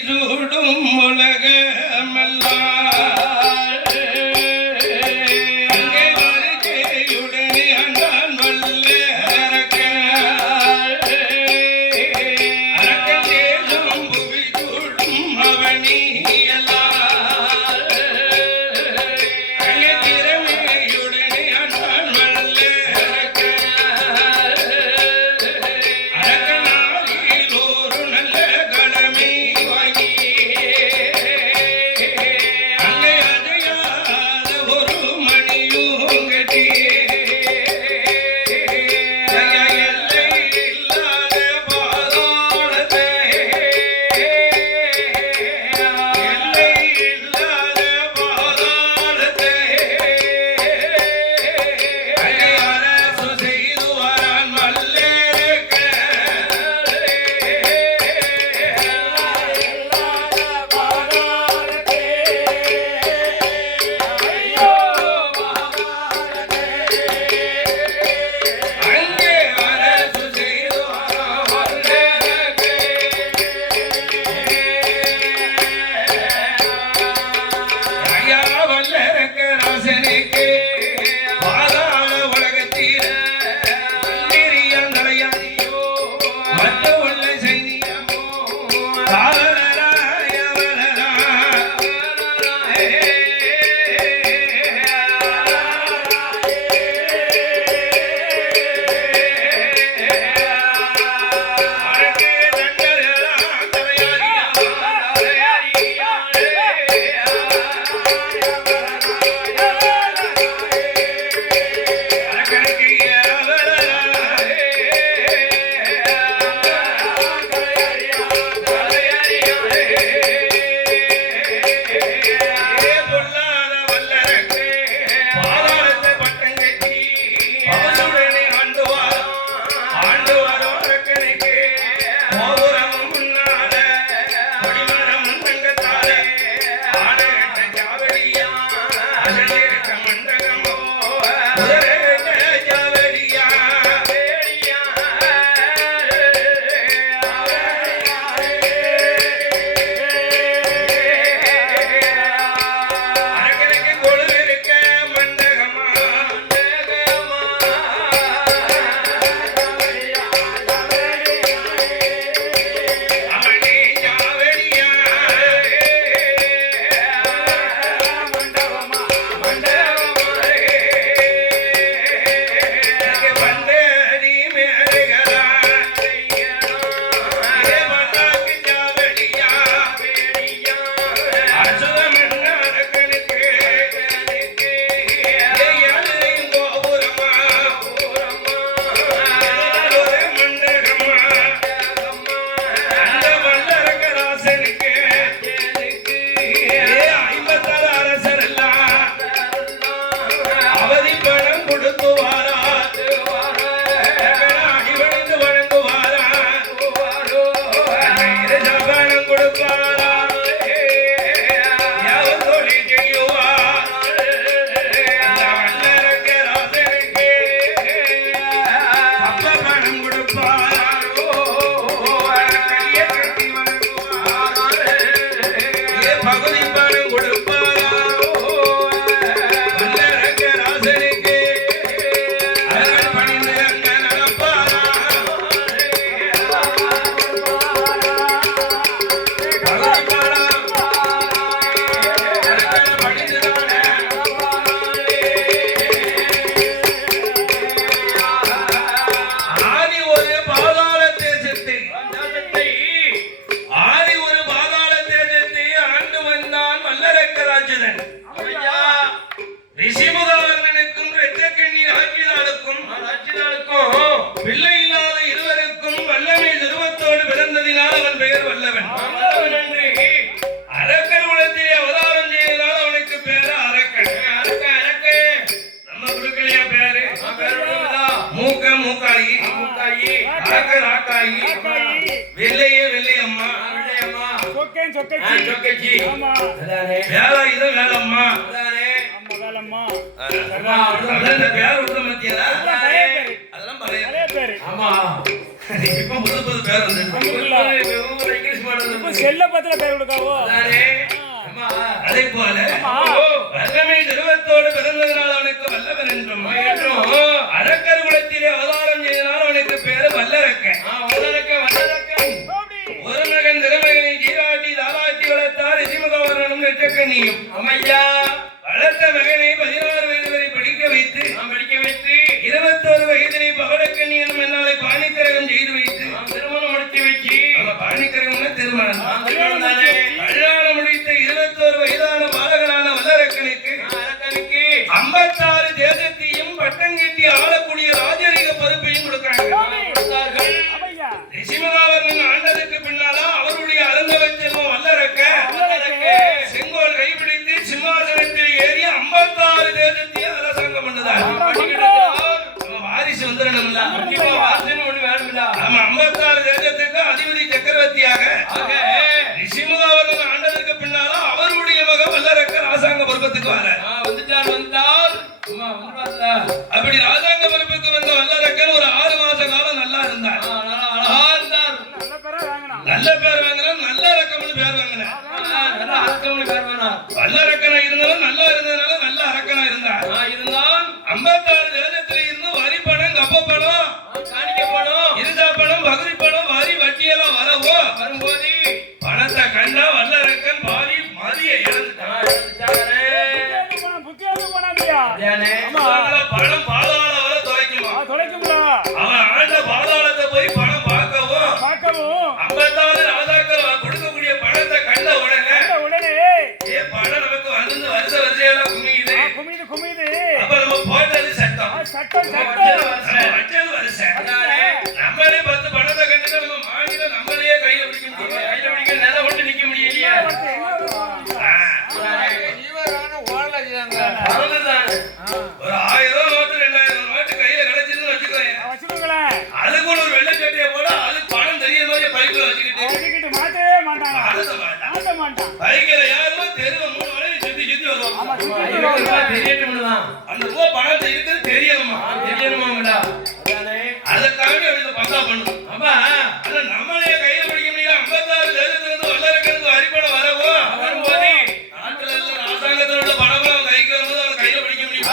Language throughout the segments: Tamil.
చూడు మొలగే கொடுப்பார் தங்கச்சி வேலை இது வேலைம்மா. அதே போல வல்லமை நிறுவத்தோடு ராஜாங்க பருவத்துக்கு வர. வந்துட்டார் வந்தார் அப்படி ராஜாங்க பருவத்துக்கு வந்த வல்லரக்கன் ஒரு தெரியணும்லாம் அந்த ரூபா பணத்தை இருக்குது தெரியணுமா தெரியணுமாங்களா அதற்காக எடுத்து பந்தா பண்ணும். அப்பா. அது நம்மளே கையில பிடிக்க முடியல. ஐம்பத்தாறு தேசத்துல இருந்து வல்லரக்கிறது வரவோ? வரும்போது. நாட்டுல இருந்து அரசாங்கத்தோட பணம் கைக்கு வரும்போது அவரை கையில பிடிக்க முடியும்?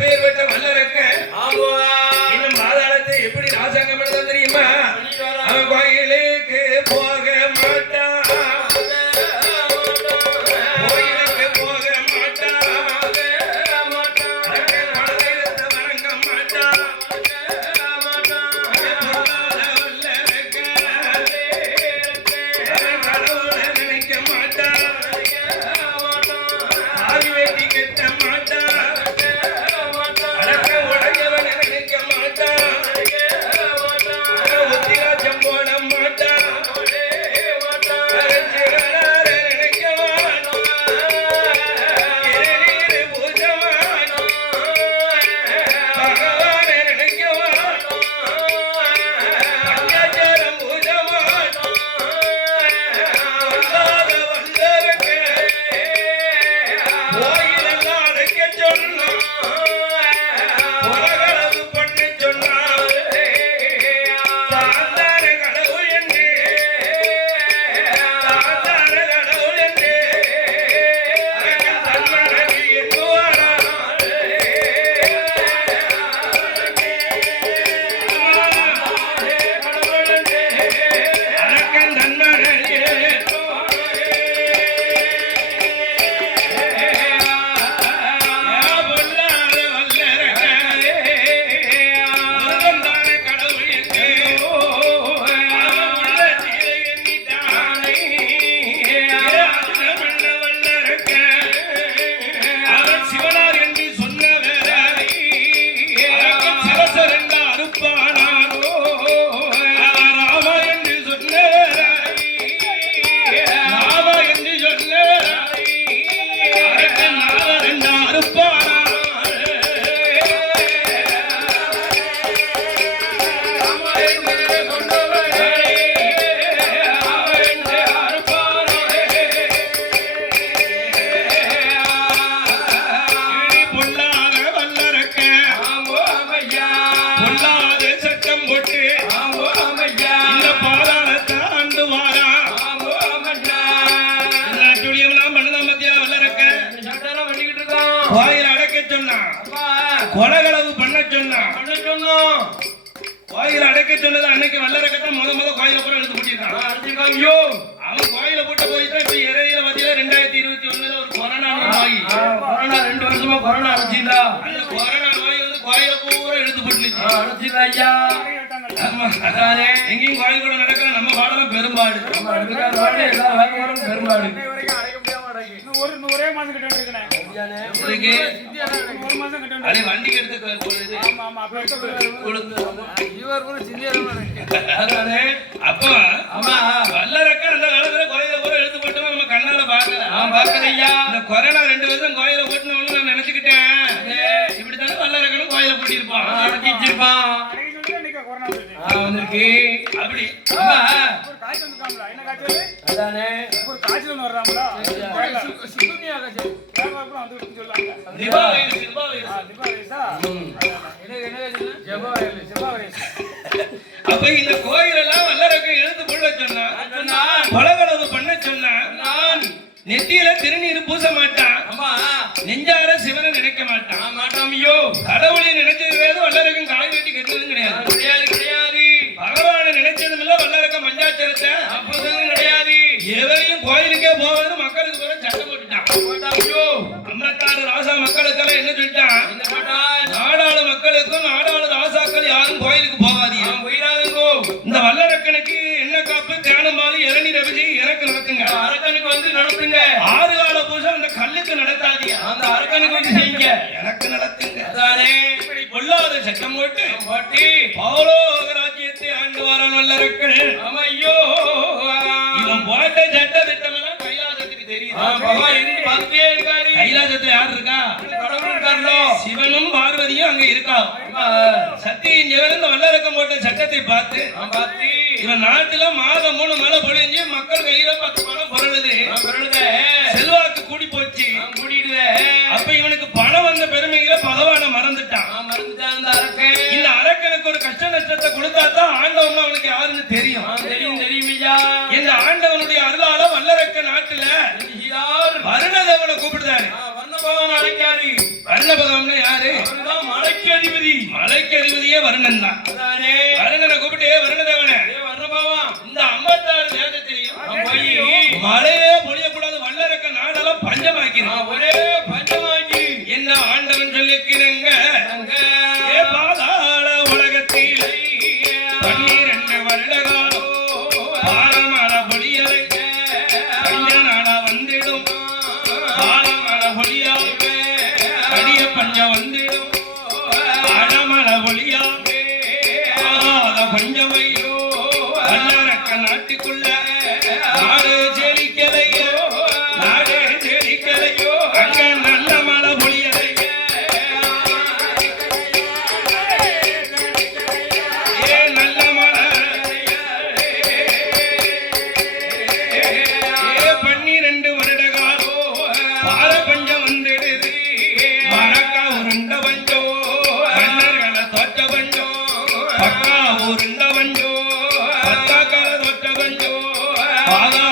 பேர் பெற்ற வல்லரக்க ஆமா. அரக்க சொன்னது அன்னைக்கு வல்லரக்கத்தான் முத முத கோயில பூரா எடுத்து பூட்டிருக்கான் ஐயோ அவன் கோயில பூட்ட போய் தான் இப்ப இறையில மத்தியில ரெண்டாயிரத்தி இருபத்தி ஒண்ணுல ஒரு கொரோனா நோய் கொரோனா ரெண்டு வருஷமா கொரோனா அடிச்சிருந்தா. அந்த கொரோனா நோய் வந்து கோயில பூரா எடுத்து போட்டுச்சு அடிச்சிருந்தா ஐயா. அதானே. எங்கேயும் கோயில் கூட நடக்கிற நம்ம பாடம் பெரும்பாடு. பெரும்பாடு. ஒரு ஒரே மாசம் கிட்ட இருக்கேன் இருக்கு ஒரு மாசம் கிட்ட அடே வண்டிக்கு எடுத்து ஆமா ஆமா அப்ப எடுத்து அதானே? அப்ப இந்த கோயிலெல்லாம் வல்லரக்க எழுத்து கொள்ள சொன்னா சொன்னான். கொலகளவு பண்ண சொன்னா நான் நெத்தியில திருநீர் பூச மாட்டான். அம்மா நெஞ்சார சிவனை நினைக்க மாட்டான். நான் மாட்டாம் ஐயோ கடவுளை நினைச்சது வேறு வல்லரக்கம் காய் வெட்டி கட்டுறதும் கிடையாது. கிடையாது கிடையாது. பகவானை நினைச்சதும் இல்ல வல்லரக்கம் மஞ்சாச்சரத்தை அப்போதும் கிடையாது. எவரையும் கோயிலுக்கே போவதுன்னு மக்களுக்கு கூட சட்டம் போட்டுட்டான். ஐயோ அம்பத்தாறு ராசா மக்களுக்கெல்லாம் என்ன சொல்லிட்டான்? நாடாளு மக்களுக்கும் வல்லரக்கனுக்கு என்ன காப்பு? தியானம் பாலு இளநீர் அபிஷேகம் இறக்கு நடக்குங்க. அரக்கனுக்கு வந்து நடத்துங்க. ஆறு கால பூஜை அந்த கல்லுக்கு நடத்தாதீங்க. அந்த அரக்கனுக்கு வந்து செய்யுங்க. எனக்கு நடத்துங்க. அதானே? இப்படி பொல்லாத சட்டம் போட்டு பாட்டி. பௌலோக ராஜ்யத்தை ஆண்டு வாரான் வல்லரக்கன். ஆமா ஐயோ இவன் போட்ட சட்ட திட்டம் எல்லாம் கைலாசத்துக்கு தெரியுது. பகவான் இருந்து பார்த்துட்டே இருக்காரு? கைலாசத்துல யார் இருக்கா? கடவுள் இருக்காரோ சிவனும் பார்வதியும் அங்க இருக்கா சத்தியின் இந்த வல்லரக்கம் போட்ட சட்டத்தை பார்த்து இவன் நாட்டுல மாதம் மூணு மழை பொழிஞ்சு மக்கள் கையில பத்து பணம் பொருளுது. செல்வாக்கு கூடி போச்சு. கூட்டிடுவேன் அப்ப இவனுக்கு பணம் வந்த பெருமைகளை பகவானை மறந்துட்டான். இந்த அரக்கனுக்கு ஒரு கஷ்ட நஷ்டத்தை கொடுத்தா தான் ஆண்டவன் அவனுக்கு யாருன்னு தெரியும். தெரியும் தெரியும் ஐயா இந்த ஆண்டவனுடைய அருளால வல்லரக்க நாட்டுல யார்? வருணதேவனை கூப்பிடுறாரு. வர்ண பகவான் அழைக்காரு வருணபகம்னு யாரு? அவர்தான் மலைக்கு அதிபதி. மலைக்கு அதிபதியே வருணன் தான். வருணனை கூப்பிட்டு "ஏய் வருணதேவனே. Father.